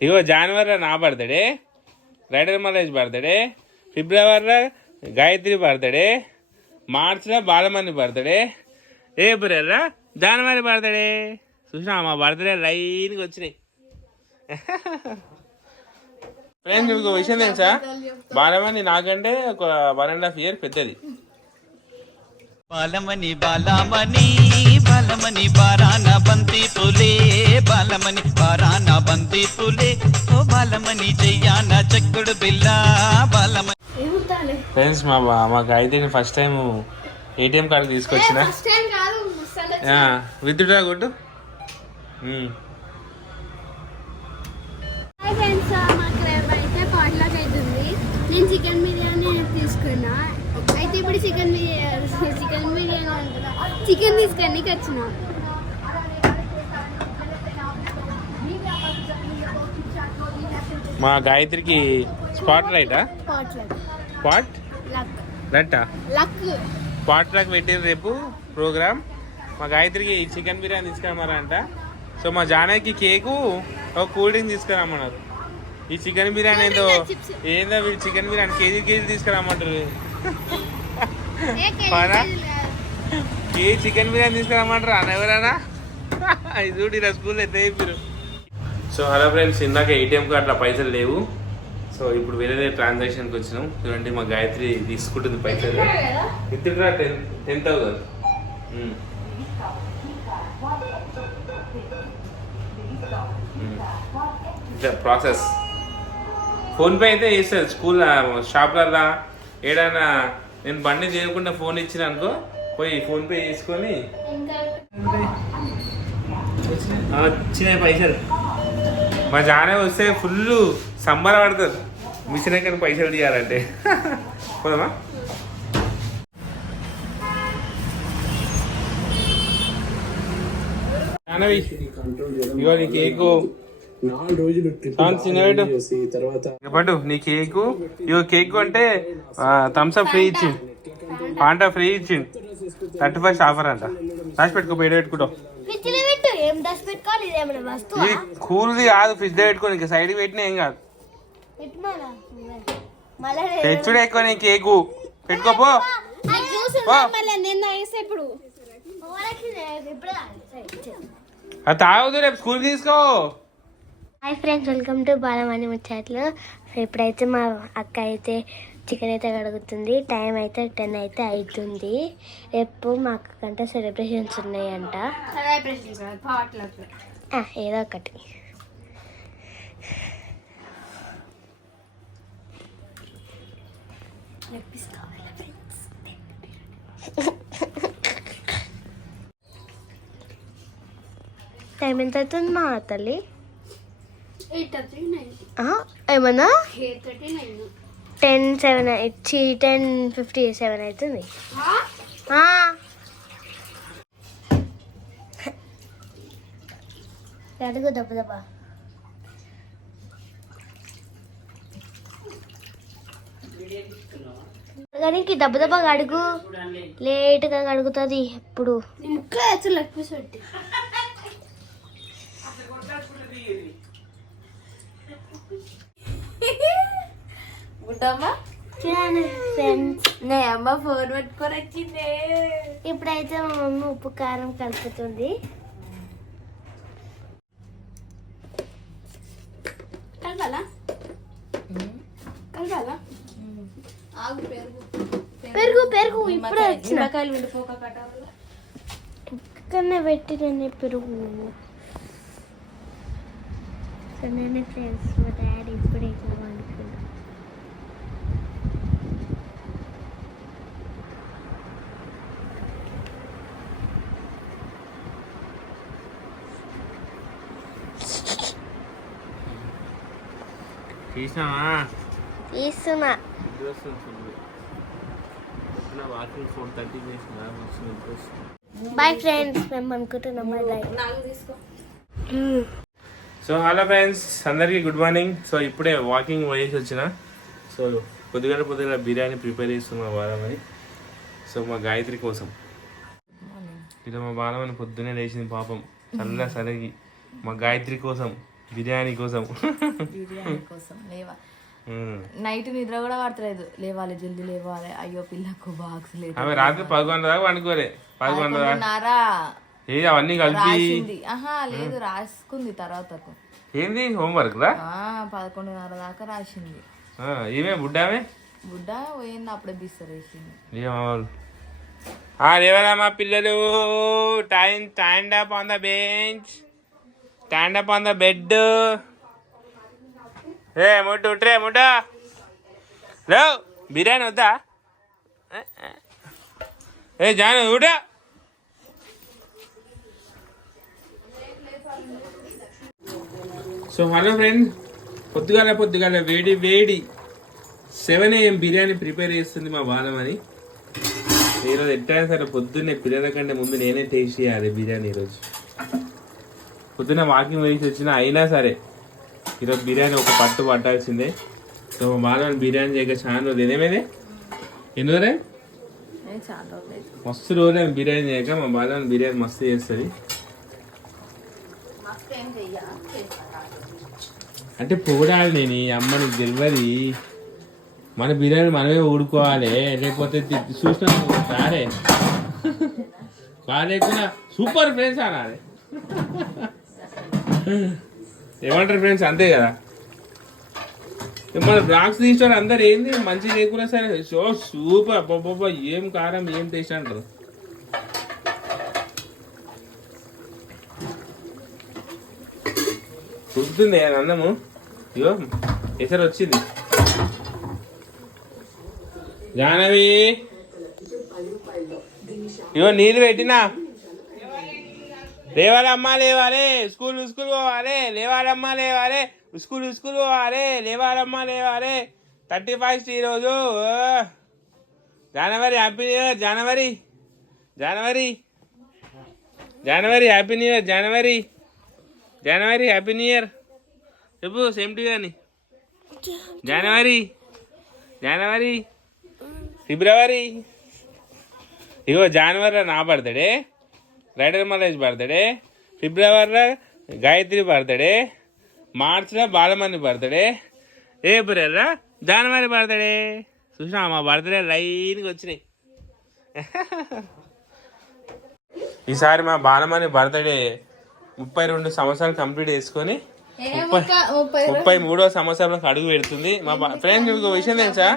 ఇగో జనవరిలో నా birthday rider malaise birthday ఫిబ్రవరిలో గాయత్రి బర్త్డే మార్చిలో బాలమణి బర్త్డే ఏప్రిల్లో జనవరి బర్త్డే. చూసినా మా బర్త్డే లైన్గా వచ్చినాయి. ఫ్రెండ్స్ మీకు విషయం తెలుసా బాలమణి నాకంటే ఒక వన్ అండ్ హాఫ్ ఇయర్ పెద్దది. బాలమణి బాలమణి బాలమణి బారాన బంతి పులే బాలమణి బారాన బంతి పులే ఓ బాలమణి చెయ్యాన చెక్కుడు బిల్ల బాలమణి. ఏముంటాలే? ఫ్రెండ్స్ మా బా- మా గాయత్రిని ఫస్ట్ టైం ఏటీఎం కార్డు తీసుకొచ్చిన. ఫస్ట్ టైం కాదు ముసలి విత్డ్రా కొట్టు. మాకు అయితే నేను చికెన్ బిర్యానీ తీసుకున్నా. అయితే ఇప్పుడు చికెన్ బిర్యానీ చికెన్ తీసుకొని వచ్చిన. మా గాయత్రికి స్పాట్ లైటా పాట్లాక్ స్పాట్ లట్టా లక్. స్పాట్ లాక్ పెట్టిన రేపు ప్రోగ్రామ్. మా గాయత్రికి చికెన్ బిర్యానీ తీసుకురమ్మారంట. సో మా జానకి కేకు ఒక కూల్ డ్రింక్ తీసుకురమ్మన్నారు. ఈ చికెన్ బిర్యానీ ఏందో. ఏందో వీళ్ళు చికెన్ బిర్యానీ కేజీ కేజీ తీసుకురమ్మంటారు. పరా? ఏ చికెన్ బిర్యానీ తీసుకురమ్మంటారు? అన్న ఎవరైనా? ఇది చూడు ఇలా స్కూల్ అయితే చెప్పారు సో హలో ఫ్రెండ్స్ ఇందాక ఏటీఎం కార్డులో పైసలు లేవు. సో ఇప్పుడు వేరే ట్రాన్సాక్షన్కి వచ్చినాం. చూడండి మా గాయత్రి తీసుకుంటుంది పైసలు. Withdraw ten ten thousand? ఇట్లా ప్రాసెస్. ఫోన్పే అయితే చేస్తుంది స్కూల్ షాప్లల్లో ఏడైనా నేను బండి చేయకుండా ఫోన్ ఇచ్చిన అనుకో పోయి ఫోన్పే చేసుకొని ఆ, వచ్చినాయి పైసలు. మా జానే వస్తే ఫుల్ సంబర పడుతుంది. మిషన్ ఎక్కడ పైసలు తీయాలంటే. పోదామా? ఇగో నీ కేకు. నాలుగు రోజులు ట్రిప్ సాంగ్ చిన్నవాడు. చేసి తర్వాత ఇక పట్టు నీ కేకు. ఇగో కేక్ అంటే థమ్స్ అప్ ఫ్రీ ఇచ్చింది పాంటా ఫ్రీ ఇచ్చింది థర్టీ ఫస్ట్ ఆఫర్ అంట రాసి పెట్టుకో బయట పెట్టుకుంటావు ఫ్రిడ్జ్లో పెట్టు. ఏం దశ పెట్టుకోవాలి? ఇదేమైనా వస్తువు? ఇది కూల్ది కాదు ఫ్రిడ్జ్లో పెట్టుకో ఇంకా సైడ్ పెట్టినా ఏం కాదు. తెచ్చుడే ఎక్కువ నీ కేకు పెట్టుకోపో తాగదు రేపు స్కూల్ తీసుకో. Hi friends welcome to Balamani ముచ్చట్లు. ఇప్పుడైతే మా అక్క అయితే చికెన్ అయితే కడుగుతుంది. టైం అయితే టెన్ అయితే అవుతుంది రేపు మా కంటే సెలబ్రేషన్స్ ఉన్నాయంట. ఏదో ఒకటి. టైం ఎంత అవుతుంది మా తల్లి? ఏమన్నా? టెన్ సెవెన్ ఇచ్చి టెన్ ఫిఫ్టీ సెవెన్ అవుతుంది. అడుగు దెబ్బ దెబ్బ. కానీ దెబ్బ దెబ్బ అడుగు. లేట్గా అడుగుతుంది ఎప్పుడు. ఫ్రెండ్స్ అమ్మ ఫోన్ పట్టుకొని వచ్చిందే ఇప్పుడైతే మా మమ్మీ ఉప్పు కారం కలుపుతుంది. కలపాలా? కలపాలా? ఆగు పెరుగు. పెరుగు పెరుగు ఇప్పుడే నిమ్మకాయలు ఉండిపోక పెరుగు సో నేను ఫ్రెండ్స్ మా డాడీ ఇప్పుడే తీసినావా? తీస్తున్నా. Walking four thirty bye friends మేము అనుకుంటున్నాం సో హలో ఫ్రెండ్స్. అందరికీ గుడ్ మార్నింగ్. సో ఇప్పుడే వాకింగ్ పోయేసి వచ్చిన. సో పొద్దుగల పొద్దుగల బిర్యానీ ప్రిపేర్ చేస్తున్నా బాలమని. సో మా గాయత్రి కోసం. ఇలా మా బాలమని పొద్దునే లేచింది పాపం. చల్ల సరిగి. మా గాయత్రి కోసం. బిర్యానీ కోసం. బిర్యానీ కోసం లేవా. నైట్ నిద్ర కూడా పడతలేదు. లేవాలి జల్దీ లేవాలి. అయ్యో పిల్లకు బాక్స్ లేదు. ఆమె రాత్రి పదకొండు దాకా వండుకోలే పదకొండు ఏ అవన్నీ కలిపి. ఆహా లేదు రాసుకుంది తర్వాతకు. ఏంది హోంవర్క్ రా పదకొండున్నర దాకా రాసింది. ఈమె బుడ్డామే బుడ్డ పోయింది అప్పుడే బిస్తరేసింది లేవరా మా పిల్లలు. Time stand up on the bench stand up on the bed ఏ ముట్టు ఉట్రే ముట్ట లో బిర్యానీ వద్దా ఏ జాను ఊట సో హలో ఫ్రెండ్ పొద్దుగాల పొద్దుగాల వేడి వేడి సెవెన్ ఏఎం బిర్యానీ ప్రిపేర్ చేస్తుంది మా బాలమని ఈరోజు ఎట్టయినా సరే పొద్దున్నే పిల్లల కంటే ముందు నేనే టేస్ట్ చేయాలి బిర్యానీ ఈరోజు పొద్దున్న వాకింగ్ వేసి వచ్చిన అయినా సరే ఈరోజు బిర్యానీ ఒక పట్టు పట్టాల్సిందే. సో మా బాలమని బిర్యానీ చేయక చాలా రోజులు ఏదేమైంది ఎన్ని రోజులే మస్తు రోజులే బిర్యానీ చేయక. మా బాలమని బిర్యానీ మస్తు చేస్తుంది. అంటే పొగడాలి నేను ఈ అమ్మ నీకు తెలియదు మన బిర్యానీ మనమే ఊడుకోవాలి. లేకపోతే చూసినా రారే బాగాలేకున్నా సూపర్ ఫ్రెండ్స్ అనాలి. ఏమంటారు ఫ్రెండ్స్? అంతే కదా? మన బ్లాక్స్ తీసిన అందరు ఏంది? మంచి లేకుండా సరే. So super. అబ్బాబ్బా ఏం కారం ఏం టేస్ట్ అంటారు? కుదురుతుంది అన్నము? ఇగో ఎసరు వచ్చింది. జానవి ఇగో నీళ్ళు పెట్టినా. లేవాలమ్మా లేవాలే. స్కూల్ స్కూల్ పోవాలి. లేవాలమ్మా లేవాలే. స్కూల్ స్కూల్ పోవాలి. లేవాలమ్మా లేవాలే. థర్టీ ఫస్ట్ ఈరోజు. జనవరి హ్యాపీ న్యూ ఇయర్ జనవరి. జనవరి. జనవరి హ్యాపీ న్యూ ఇయర్ జనవరి. జనవరి హ్యాపీ న్యూ ఇయర్. చెప్పు సేమ్ టు అని. జనవరి. జనవరి. ఫిబ్రవరి. ఇగో జనవరిలో నా బర్త్డే. రైడర్ మలేజ్ బర్త్డే ఫిబ్రవరిలో గాయత్రి బర్త్డే మార్చిలో బాలమణి బర్త్డే ఏప్రిల్లో జనవరి బర్త్డే. చూసినా మా బర్త్డే లైన్కి వచ్చినాయి. ఈసారి మా బాలమణి బర్త్డే ముప్పై రెండు సంవత్సరాలు కంప్లీట్ చేసుకొని ముప్పై ముప్పై మూడో సంవత్సరంలోకి అడుగు పెడుతుంది. మా ఫ్రెండ్స్ మీకు విషయం తెలుసా?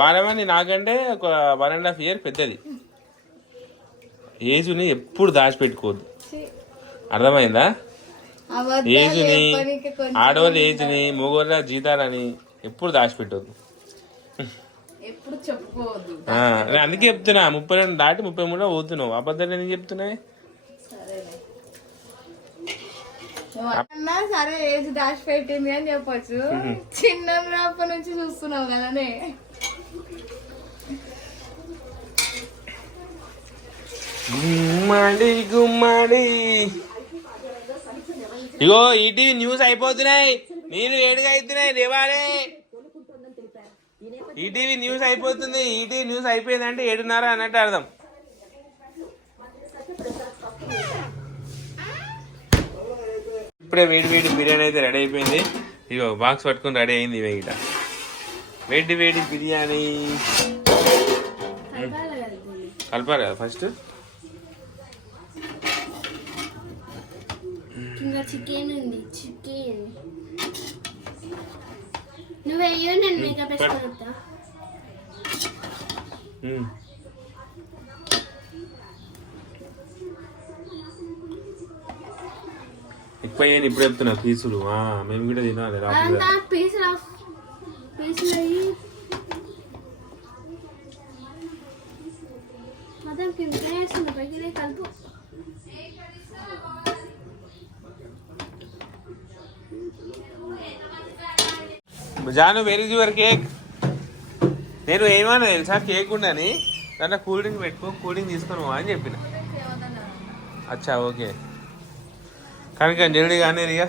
బాలమణి నాకంటే ఒక వన్ అండ్ హాఫ్ ఇయర్ పెద్దది. ఏజ్ని ఎప్పుడు దాచిపెట్టుకోవద్దు. అర్థమైందా? ఏజ్ని ఆడవాళ్ళ ఏజ్ని మగవాళ్ళ జీతాలని ఎప్పుడు దాచిపెట్టవద్దు నేను అందుకే చెప్తున్నా ముప్పై రెండు దాటి ముప్పై మూడో పోతున్నావు అబద్ధాలు ఎందుకు చెప్తున్నాయి? సరే ఏజ్ దాచి పెట్టింది అని చెప్పొచ్చు. చిన్నప్పటి నుంచి చూస్తున్నావు కదనే. గుమ్మడి గుమ్మడి. ఇగో ఇటీ న్యూస్ అయిపోతున్నాయి. నీళ్ళు వేడిగా అవుతున్నాయి లేవాలి ఈటీవీ న్యూస్ అయిపోతుంది ఈటీవీ న్యూస్ అయిపోయిందంటే ఏడున్నర అన్నట్టు అర్థం. ఇప్పుడే వేడి వేడి బిర్యానీ అయితే రెడీ అయిపోయింది. ఇగో బాక్స్ పట్టుకొని రెడీ అయింది ఇవే ఇట. వేడి వేడి బిర్యానీ. కలపాలి కదా ఫస్ట్? ఇంకా చికెన్ ఉంది. చికెన్ నువ్వు వెయ్యో నేను మేకప్ వేసుకొని వస్తా మ్మ్. ఎక్కువ అయ్యాను ఇప్పుడు చెప్తున్నా పీసులు. ఆ, మేము కూడా తినాలి పీసులు పీసులు అయ్యి మొత్తం కింద వేస్తుంది పైకి కలుపు. జాను వెరీ యువర్ కేక్ నేను ఏమన్నా తెలుసా? కేక్ ఉండని. దాంట్లో కూల్ డ్రింక్ పెట్టుకో కూల్ డ్రింక్ తీసుకొని అని చెప్పిన. అచ్చా ఓకే. కనుక జల్దీ కానీ ఇక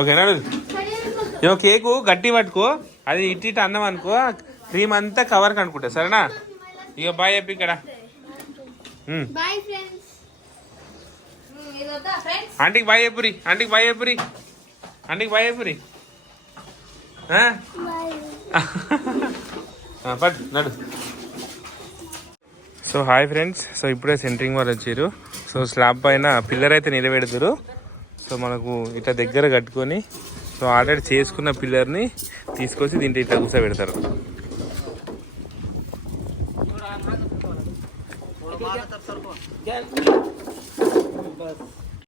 ఓకేనా ఇగో కేకు గట్టి పట్టుకో. అది ఇటు ఇటు అన్నం అనుకో. క్రీమ్ అంతా కవర్ కనుకుంటా సరేనా? ఇక బాయ్ చెప్పి ఇక్కడ. ఆంటీకి బాయ్ చెప్పురి ఆంటీకి బాయ్ చెప్పురి ఆంటీకి బాయ్ చెప్పురి నడు. So hi friends. సో ఇప్పుడే సెంటరింగ్ వాళ్ళు వచ్చారు. సో స్లాబ్ పైన పిల్లర్ అయితే నిలబెడతారు. సో మనకు ఇట్లా దగ్గర కట్టుకొని సో ఆల్రెడీ చేసుకున్న పిల్లర్ని తీసుకొచ్చి దీంట్లో ఇట్లా కూర్చోబెడతారు.